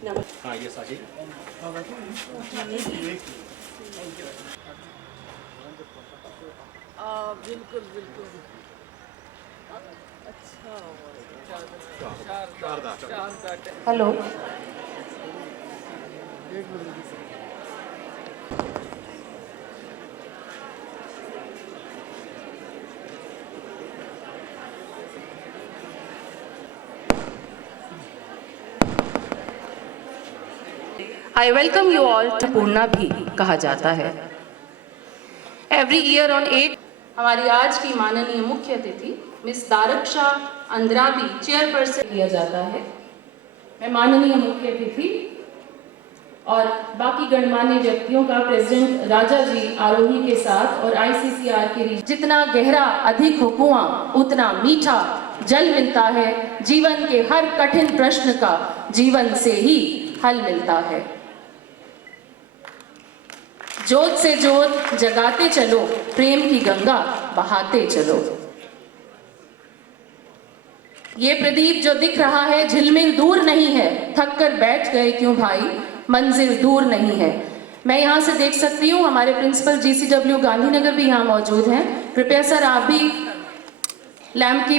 हाँ ये साजी बिल्कुल बिल्कुल अच्छा hello I welcome you all to पूर्णा भी कहा जाता है। Every year on 8 हमारी आज की माननीय मुख्य अतिथि मिस दारक्षा अंद्राबी चेयरपर्सन किया जाता है। मैं माननीय मुख्य अतिथि और बाकी गणमान्य व्यक्तियों का प्रेसिडेंट राजा जी आरोही के साथ और ICCR के जितना गहरा अधिक हो कुआं उतना मीठा जल मिलता है। जीवन के हर कठिन प्रश्न का जीवन से ही हल मिलता है। जोत से जोत जगाते चलो, प्रेम की गंगा बहाते चलो। ये प्रदीप जो दिख रहा है झिलमिल दूर नहीं है, थक कर बैठ गए क्यों भाई, मंजिल दूर नहीं है। मैं यहाँ से देख सकती हूँ हमारे प्रिंसिपल GCW गांधीनगर भी यहाँ मौजूद हैं। कृपया सर आप भी लैंप की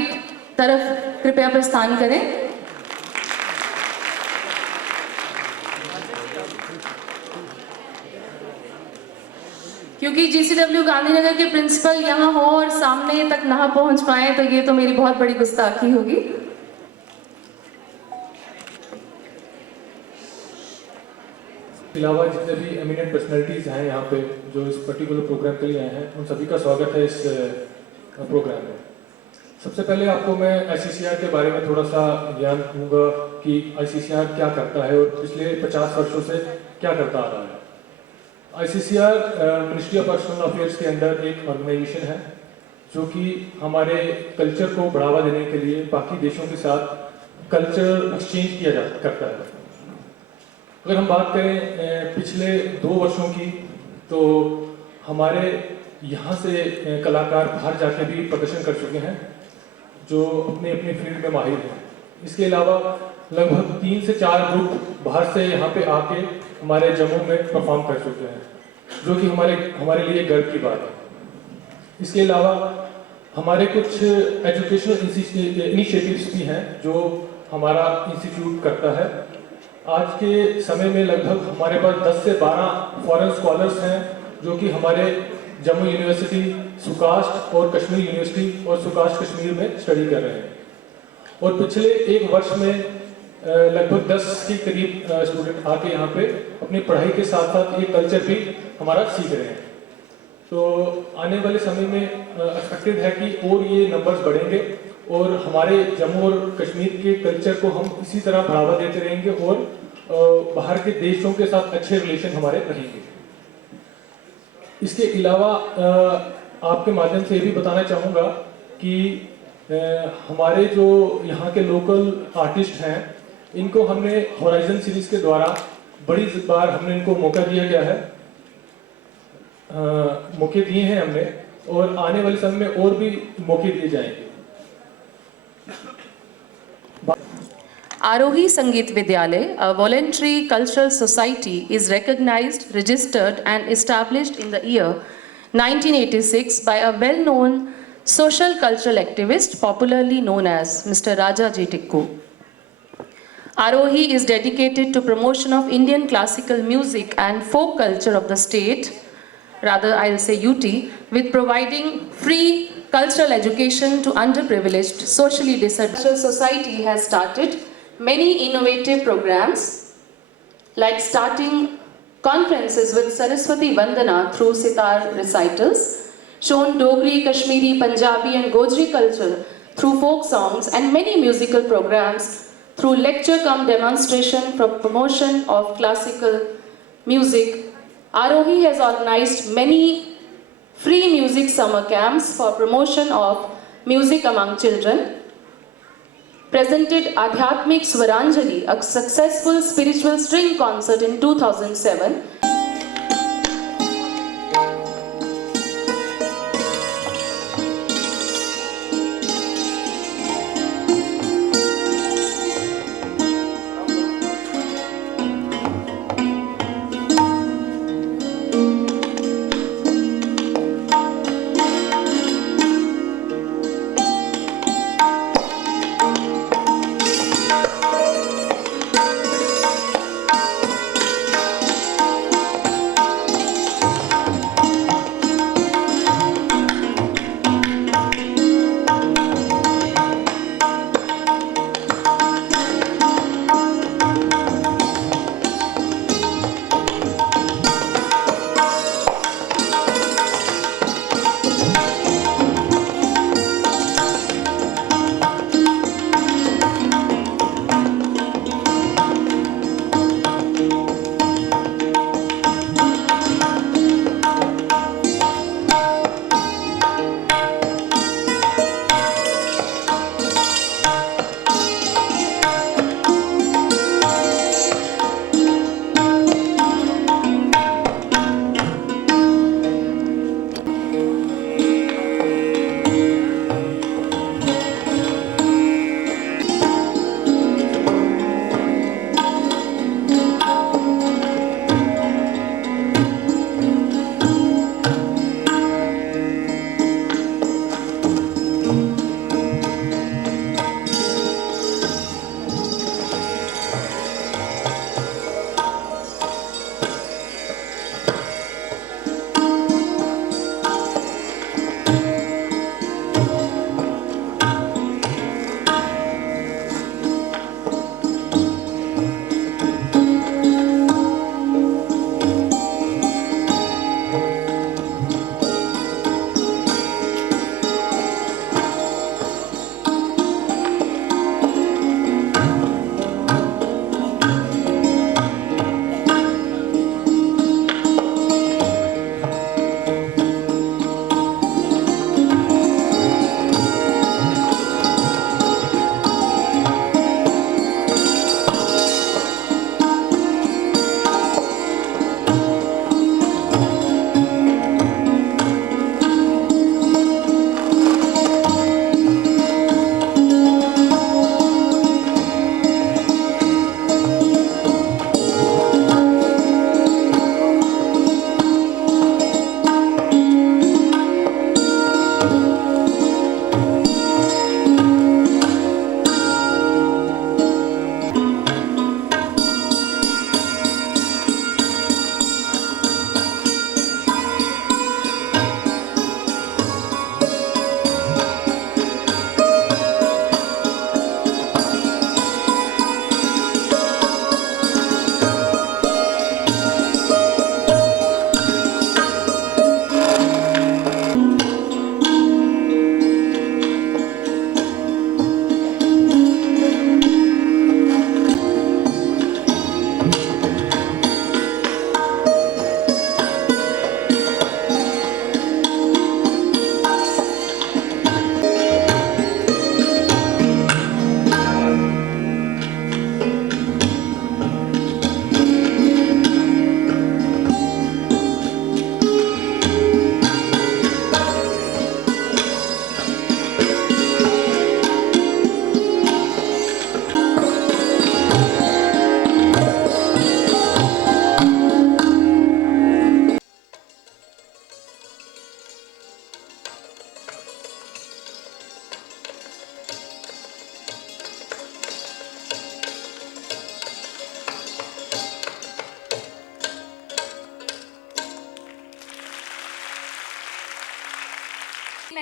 तरफ कृपया प्रस्थान करें। क्योंकि GCW गांधीनगर के प्रिंसिपल यहाँ हो और सामने तक ना पहुंच पाए तो ये तो मेरी बहुत बड़ी गुस्ताखी होगी। अलावा जितने भी एमिनेंट पर्सनैलिटीज़ हैं यहाँ पे जो इस पर्टिकुलर प्रोग्राम के लिए आए हैं उन सभी का स्वागत है इस प्रोग्राम में। सबसे पहले आपको मैं ICCR के बारे में थोड़ा सा ज्ञान दूंगा कि ICCR क्या करता है और पिछले 50 वर्षों से क्या करता आ रहा है। ICCR ministry of external affairs के अंदर एक ऑर्गेनाइजेशन है जो कि हमारे कल्चर को बढ़ावा देने के लिए बाकी देशों के साथ कल्चर एक्सचेंज किया करता है। अगर हम बात करें पिछले 2 वर्षों की तो हमारे यहाँ से कलाकार बाहर जाके भी प्रदर्शन कर चुके हैं जो अपने अपने फील्ड में माहिर हैं। इसके अलावा लगभग 3 से 4 ग्रुप बाहर से यहाँ पे आके हमारे जम्मू में परफॉर्म कर चुके हैं जो कि हमारे लिए गर्व की बात है। इसके अलावा हमारे कुछ एजुकेशनल इनिशिएटिव्स भी हैं जो हमारा इंस्टीट्यूट करता है। आज के समय में लगभग हमारे पास 10 से 12 फॉरेन स्कॉलर्स हैं जो कि हमारे जम्मू यूनिवर्सिटी, सुकास्ट और कश्मीर यूनिवर्सिटी और सुकास्ट कश्मीर में स्टडी कर रहे हैं। और पिछले 1 वर्ष में लगभग 10 के करीब स्टूडेंट आके यहाँ पे अपनी पढ़ाई के साथ साथ ये कल्चर भी हमारा सीख रहे हैं। तो आने वाले समय में एक्सपेक्टेड है कि और ये नंबर्स बढ़ेंगे और हमारे जम्मू और कश्मीर के कल्चर को हम इसी तरह बढ़ावा देते रहेंगे और बाहर के देशों के साथ अच्छे रिलेशन हमारे रहेंगे। इसके अलावा आपके माध्यम से ये भी बताना चाहूँगा कि हमारे जो यहाँ के लोकल आर्टिस्ट हैं इनको हमने होराइजन सीरीज के द्वारा बड़ी बार हमने इनको मौका दिया गया है, मौके दिए हैं हमने और आने वाले समय में और भी मौके दिए जाएंगे। Arohi Sangeet Vidyalay, a voluntary cultural society, is recognized, registered and established in the year 1986 by a well-known social cultural activist popularly known as Mr. Raja Ji Tikku. Arohi is dedicated to promotion of Indian classical music and folk culture of the state, rather I'll say UT, with providing free cultural education to underprivileged, socially disadvantaged. Society has started many innovative programs like starting conferences with Saraswati Vandana through sitar recitals, shown Dogri, Kashmiri, Punjabi and Gojri culture through folk songs and many musical programs through lecture cum demonstration for promotion of classical music. Arohi has organized many free music summer camps for promotion of music among children, presented Adhyatmik Swaranjali, a successful spiritual string concert in 2007.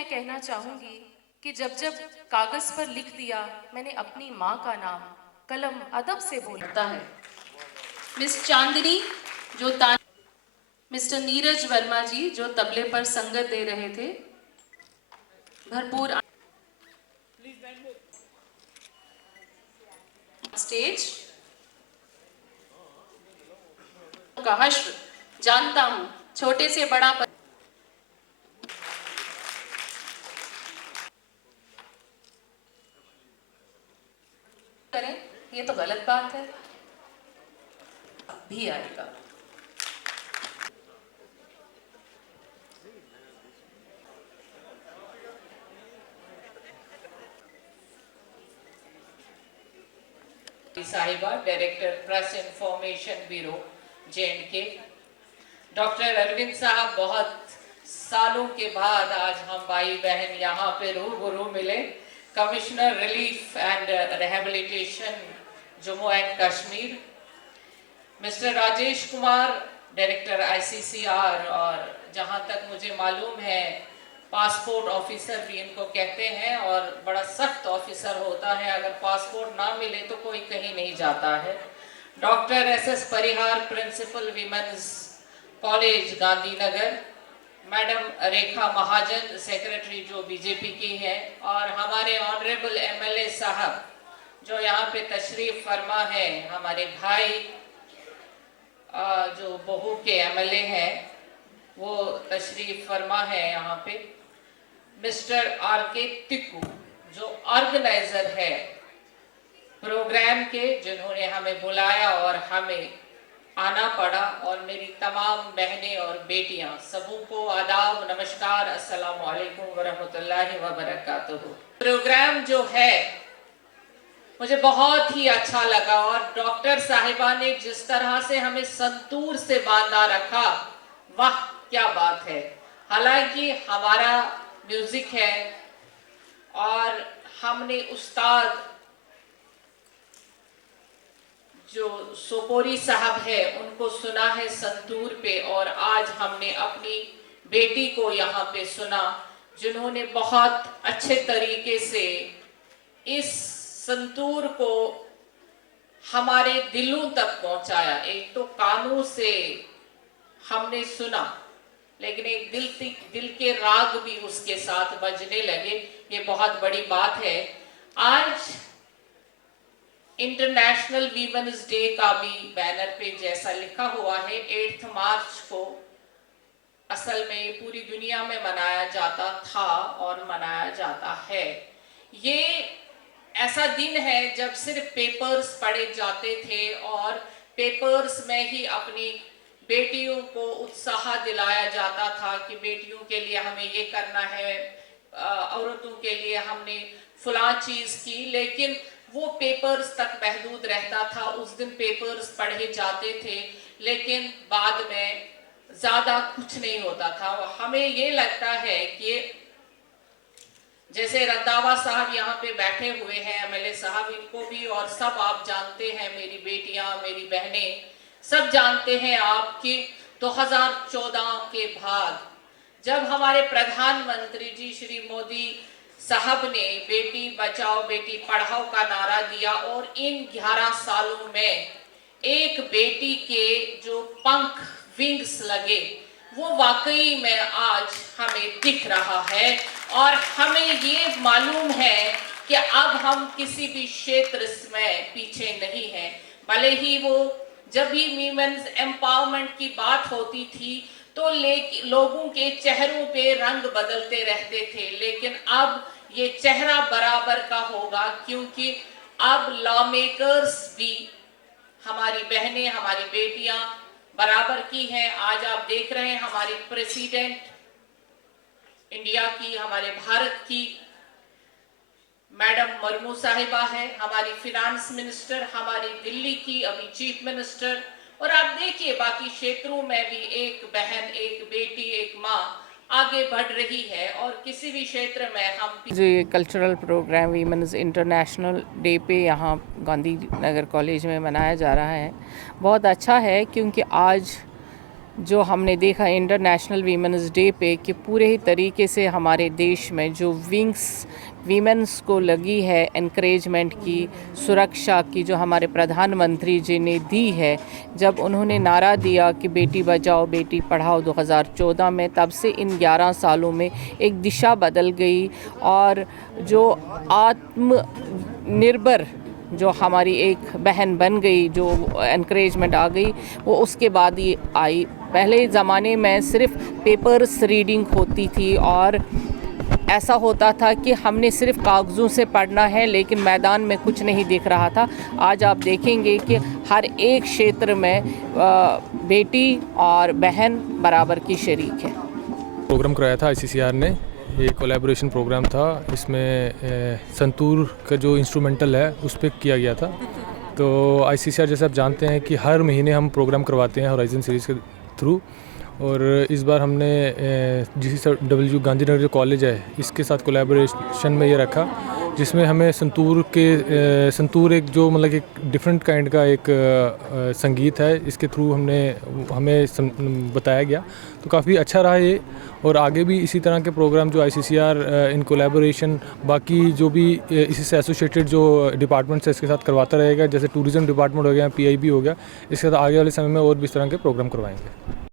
कहना चाहूंगी कि जब जब कागज पर लिख दिया मैंने अपनी माँ का नाम, कलम अदब से बोलता है। मिस चांदनी जो मिस्टर नीरज वर्मा जी जो तबले पर संगत दे रहे थे, भरपूर स्टेज का हश्र जानता हूं, छोटे से बड़ा करें, ये तो गलत बात है। भी आएगा। साहिबा, director press information bureau J&K। Doctor Arvind साहब, बहुत सालों के बाद आज हम भाई बहन यहाँ पे रूबरू मिले। Commissioner relief and rehabilitation Jammu and Kashmir, mister Rajesh Kumar, director ICCR, और जहाँ तक मुझे मालूम है पासपोर्ट ऑफिसर भी इनको कहते हैं, और बड़ा सख्त ऑफिसर होता है, अगर पासपोर्ट ना मिले तो कोई कहीं नहीं जाता है। Doctor SS Parihar, principal women's college Gandhinagar, madam Rekha Mahajan, secretary जो BJP की है, और हमारे ऑनरेबल MLA साहब जो यहाँ पे तशरीफ फरमा है, हमारे भाई जो बहू के MLA हैं वो तशरीफ फरमा है यहाँ पे। मिस्टर RK टिक्कू जो ऑर्गेनाइजर है प्रोग्राम के, जिन्होंने हमें बुलाया और हमें आना पड़ा, और मेरी तमाम बहनें और बेटियां, सबको आदाब, नमस्कार, अस्सलाम वालेकुम वरहमतुल्लाहि वबरकातुहू। प्रोग्राम जो है मुझे बहुत ही अच्छा लगा, और डॉक्टर साहिबा ने जिस तरह से हमें संतूर से बांधा रखा, वाह क्या बात है। हालांकि हमारा म्यूजिक है और हमने उस्ताद जो सोपोरी साहब है उनको सुना है संतूर पे, और आज हमने अपनी बेटी को यहाँ पे सुना जिन्होंने बहुत अच्छे तरीके से इस संतूर को हमारे दिलों तक पहुंचाया। एक तो कानों से हमने सुना, लेकिन एक दिल के राग भी उसके साथ बजने लगे, ये बहुत बड़ी बात है। आज इंटरनेशनल वीमेंस डे का भी बैनर पे जैसा लिखा हुआ है 8 मार्च को असल में पूरी दुनिया में मनाया जाता था और मनाया जाता है। ये ऐसा दिन है जब सिर्फ पेपर्स पढ़े जाते थे और पेपर्स में ही अपनी बेटियों को उत्साह दिलाया जाता था कि बेटियों के लिए हमें ये करना है, औरतों के लिए हमने फलां चीज की, लेकिन वो पेपर्स तक महदूद रहता था। उस दिन पेपर्स पढ़े जाते थे लेकिन बाद में ज्यादा कुछ नहीं होता था। हमें ये लगता है कि जैसे रंधावा साहब यहाँ पे बैठे हुए हैं, MLA साहब, इनको भी और सब आप जानते हैं, मेरी बेटियां, मेरी बहनें सब जानते हैं आप कि 2014 के बाद जब हमारे प्रधानमंत्री जी श्री मोदी साहब ने बेटी बचाओ बेटी पढ़ाओ का नारा दिया, और इन 11 सालों में एक बेटी के जो पंख, विंग्स लगे, वो वाकई में आज हमें दिख रहा है। और हमें ये मालूम है कि अब हम किसी भी क्षेत्र में पीछे नहीं हैं। भले ही वो जब भी वीमेन्स एम्पावरमेंट की बात होती थी तो लोगों के चेहरों पे रंग बदलते रहते थे, लेकिन अब ये चेहरा बराबर का होगा, क्योंकि अब लॉ मेकर्स भी हमारी बहनें, हमारी बेटियां बराबर की हैं। आज आप देख रहे हैं हमारी प्रेसिडेंट इंडिया की, हमारे भारत की मैडम मर्मू साहिबा है, हमारी फिनांस मिनिस्टर, हमारी दिल्ली की अभी चीफ मिनिस्टर, और आप देखिए बाकी क्षेत्रों में भी एक बहन, एक बेटी, एक माँ आगे बढ़ रही है, और किसी भी क्षेत्र में हम जो ये cultural program women's international day पे यहाँ गांधी नगर कॉलेज में मनाया जा रहा है, बहुत अच्छा है, क्योंकि आज जो हमने देखा इंटरनेशनल वीमेंस डे पे कि पूरे ही तरीके से हमारे देश में जो विंग्स वीमेंस को लगी है एनकरेजमेंट की, सुरक्षा की, जो हमारे प्रधानमंत्री जी ने दी है, जब उन्होंने नारा दिया कि बेटी बचाओ बेटी पढ़ाओ 2014 में, तब से इन 11 सालों में एक दिशा बदल गई और जो आत्मनिर्भर जो हमारी एक बहन बन गई, जो एनकरेजमेंट आ गई, वो उसके बाद ही आई। पहले ज़माने में सिर्फ पेपर्स रीडिंग होती थी और ऐसा होता था कि हमने सिर्फ कागज़ों से पढ़ना है लेकिन मैदान में कुछ नहीं दिख रहा था। आज आप देखेंगे कि हर एक क्षेत्र में बेटी और बहन बराबर की शरीक है। प्रोग्राम कराया था ICCR ने, ये कोलैबोरेशन प्रोग्राम था। इसमें संतूर का जो इंस्ट्रूमेंटल है उस पर किया गया था। तो ICCR जैसे आप जानते हैं कि हर महीने हम प्रोग्राम करवाते हैं होराइजन सीरीज़ के थ्रू, और इस बार हमने GCW गांधीनगर जो कॉलेज है इसके साथ कोलैबोरेशन में ये रखा, जिसमें हमें संतूर एक जो मतलब एक डिफरेंट काइंड का एक संगीत है, इसके थ्रू हमें बताया गया। तो काफ़ी अच्छा रहा ये, और आगे भी इसी तरह के प्रोग्राम जो ICCR इन कोलैबोरेशन बाकी जो भी इसी से एसोसिएटेड जो डिपार्टमेंट्स है इसके साथ करवाता रहेगा, जैसे टूरिज़्म डिपार्टमेंट हो गया, PIB हो गया, इसके साथ आगे वाले समय में और भी इस तरह के प्रोग्राम करवाएंगे।